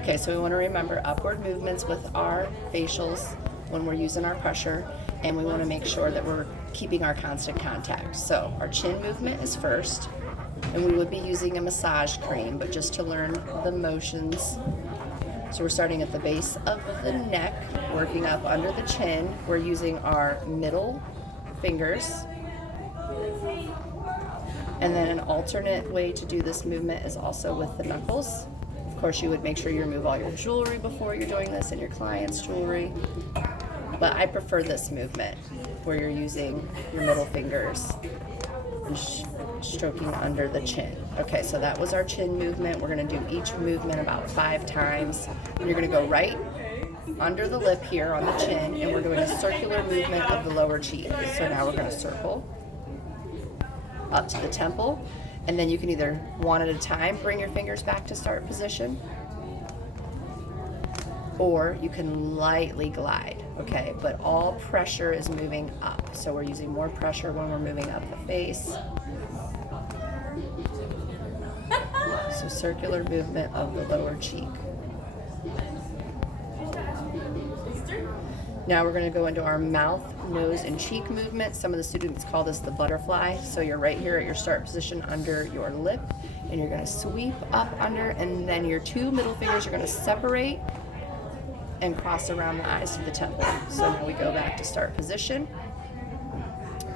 Okay, so we want to remember upward movements with our facials when we're using our pressure, and we want to make sure that we're keeping our constant contact. So our chin movement is first, and we would be using a massage cream, but just to learn the motions. So we're starting at the base of the neck, working up under the chin. We're using our middle fingers. And then an alternate way to do this movement is also with the knuckles. Of course, you would make sure you remove all your jewelry before you're doing this and your client's jewelry. But I prefer this movement where you're using your middle fingers and stroking under the chin. Okay, so that was our chin movement. We're gonna do each movement about 5 times. And you're gonna go right under the lip here on the chin, and we're doing a circular movement of the lower cheek. So now we're gonna circle up to the temple, and then you can either one at a time bring your fingers back to start position, or you can lightly glide, okay? But all pressure is moving up. So we're using more pressure when we're moving up the face. So circular movement of the lower cheek. Now we're going to go into our mouth, nose, and cheek movement. Some of the students call this the butterfly. So you're right here at your start position under your lip, and you're going to sweep up under, and then your 2 middle fingers are going to separate and cross around the eyes to the temple. So now we go back to start position.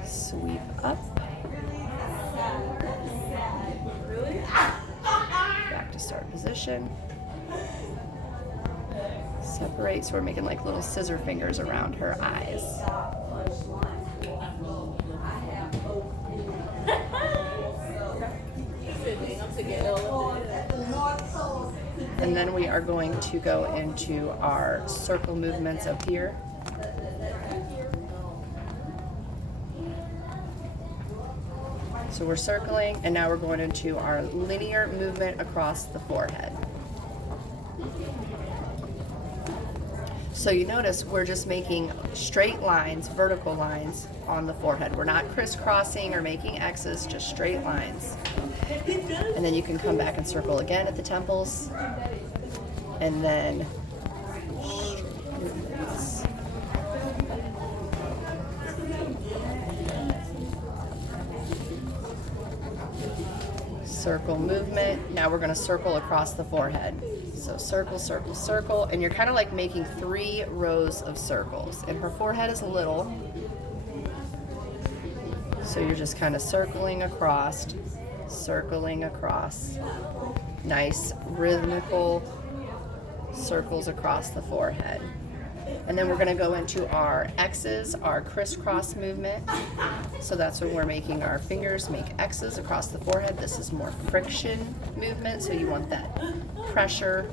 Sweep up. Back to start position. Separate, so we're making like little scissor fingers around her eyes. And then we are going to go into our circle movements up here. So we're circling, and now we're going into our linear movement across the forehead. So you notice we're just making straight lines, vertical lines on the forehead. We're not crisscrossing or making X's, just straight lines. And then you can come back and circle again at the temples. And then circle movement. Now we're going to circle across the forehead. So circle, circle, circle, and you're kind of like making 3 rows of circles. And her forehead is little, so you're just kind of circling across. Nice rhythmical circles across the forehead. And then we're going to go into our X's, our crisscross movement. So that's when we're making our fingers make X's across the forehead. This is more friction movement, so you want that pressure.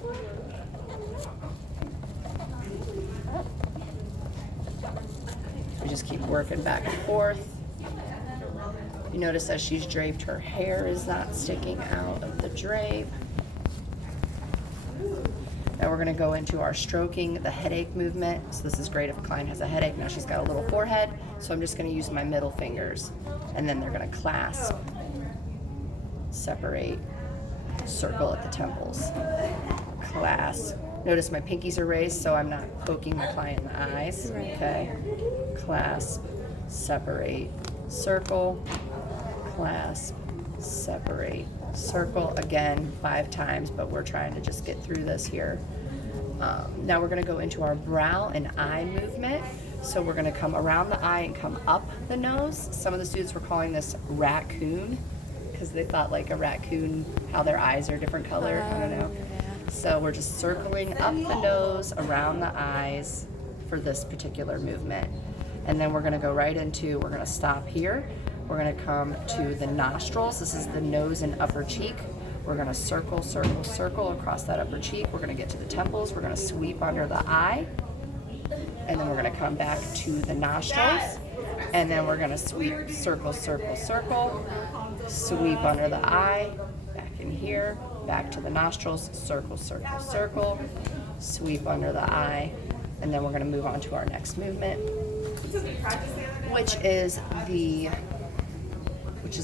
We just keep working back and forth. You notice as she's draped, her hair is not sticking out of the drape. Now we're going to go into our stroking the headache movement. So this is great if a client has a headache. Now she's got a little forehead, so I'm just going to use my middle fingers, and then they're going to clasp, separate, circle at the temples, clasp. Notice my pinkies are raised, so I'm not poking my client in the eyes. Okay, clasp, separate, circle, clasp, separate, circle. Again 5 times, but we're trying to just get through this here. Now we're going to go into our brow and eye movement. So we're going to come around the eye and come up the nose. Some of the students were calling this raccoon because they thought like a raccoon, how their eyes are different color. I don't know. So we're just circling up the nose, around the eyes for this particular movement. And then we're going to go right into, we're going to stop here. We're going to come to the nostrils. This is the nose and upper cheek. We're going to circle, circle, circle across that upper cheek. We're going to get to the temples. We're going to sweep under the eye. And then we're going to come back to the nostrils. And then we're going to sweep, circle, circle, circle. Sweep under the eye. Back in here. Back to the nostrils. Circle, circle, circle. Sweep under the eye. And then we're going to move on to our next movement, which is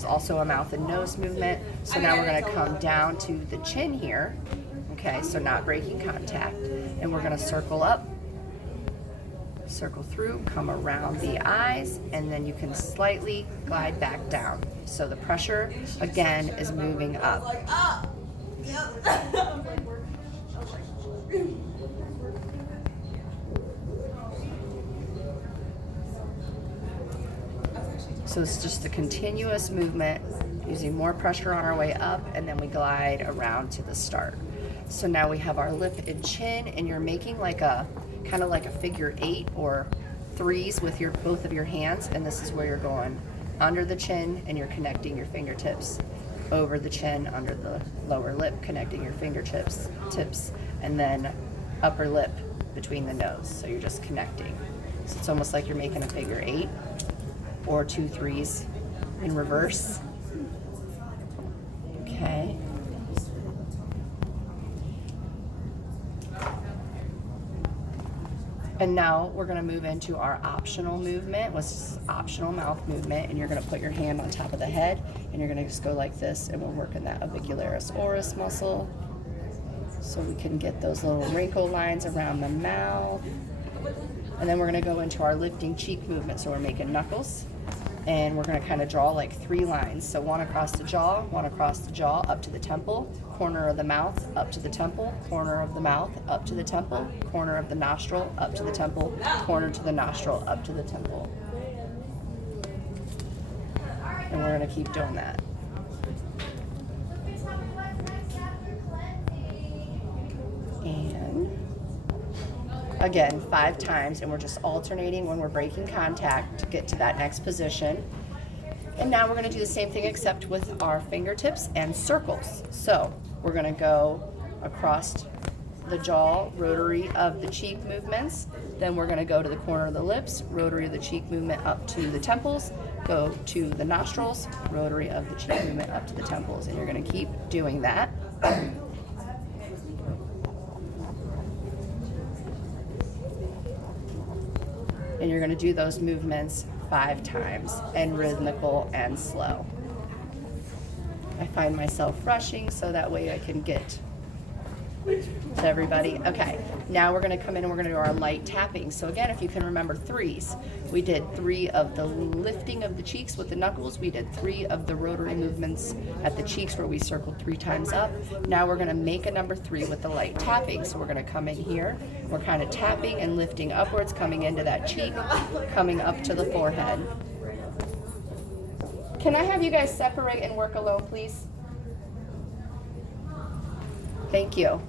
also a mouth and nose movement. So now we're going to come down to the chin here. Okay, so not breaking contact. And we're gonna circle up, circle through, come around the eyes, and then you can slightly glide back down. So the pressure, again, is moving up. So it's just a continuous movement, using more pressure on our way up, and then we glide around to the start. So now we have our lip and chin, and you're making like a, kind of like a figure 8 or 3s with your both of your hands, and this is where you're going under the chin, and you're connecting your fingertips over the chin, under the lower lip, connecting your fingertips, and then upper lip between the nose. So you're just connecting. So it's almost like you're making a figure 8 or 2 3s in reverse. Okay. And now we're gonna move into our optional movement, which is optional mouth movement, and you're gonna put your hand on top of the head, and you're gonna just go like this, and we're working that orbicularis oris muscle, so we can get those little wrinkle lines around the mouth. And then we're gonna go into our lifting cheek movement, so we're making knuckles, and we're gonna kind of draw like 3 lines. So one across the jaw, up to the temple, corner of the mouth, up to the temple, corner of the mouth, up to the temple, corner of the nostril, up to the temple, corner to the nostril, up to the temple. And we're gonna keep doing that. And again, 5 times, and we're just alternating when we're breaking contact to get to that next position. And now we're gonna do the same thing except with our fingertips and circles. So we're gonna go across the jaw, rotary of the cheek movements. Then we're gonna go to the corner of the lips, rotary of the cheek movement up to the temples, go to the nostrils, rotary of the cheek movement up to the temples. And you're gonna keep doing that. And you're gonna do those movements 5 times, and rhythmical and slow. I find myself rushing so that way I can get to everybody. Okay, now we're gonna come in and we're gonna do our light tapping. So again, if you can remember 3s, we did 3 of the lifting of the cheeks with the knuckles. We did 3 of the rotary movements at the cheeks where we circled 3 times up. Now we're gonna make a number 3 with the light tapping. So we're gonna come in here. We're kind of tapping and lifting upwards, coming into that cheek, coming up to the forehead. Can I have you guys separate and work alone, please? Thank you.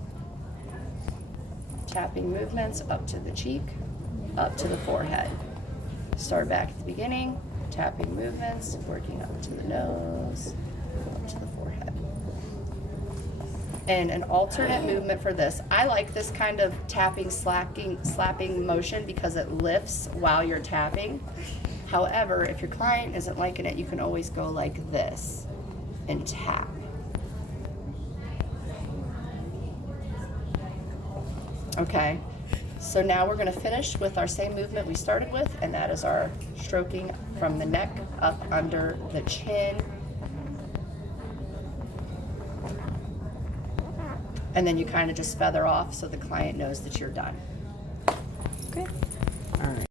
Tapping movements up to the cheek, up to the forehead. Start back at the beginning, tapping movements, working up to the nose, up to the forehead. And an alternate movement for this, I like this kind of tapping, slapping motion because it lifts while you're tapping. However, if your client isn't liking it, you can always go like this and tap. Okay, so now we're gonna finish with our same movement we started with, and that is our stroking from the neck up under the chin. And then you kind of just feather off so the client knows that you're done. Okay. All right.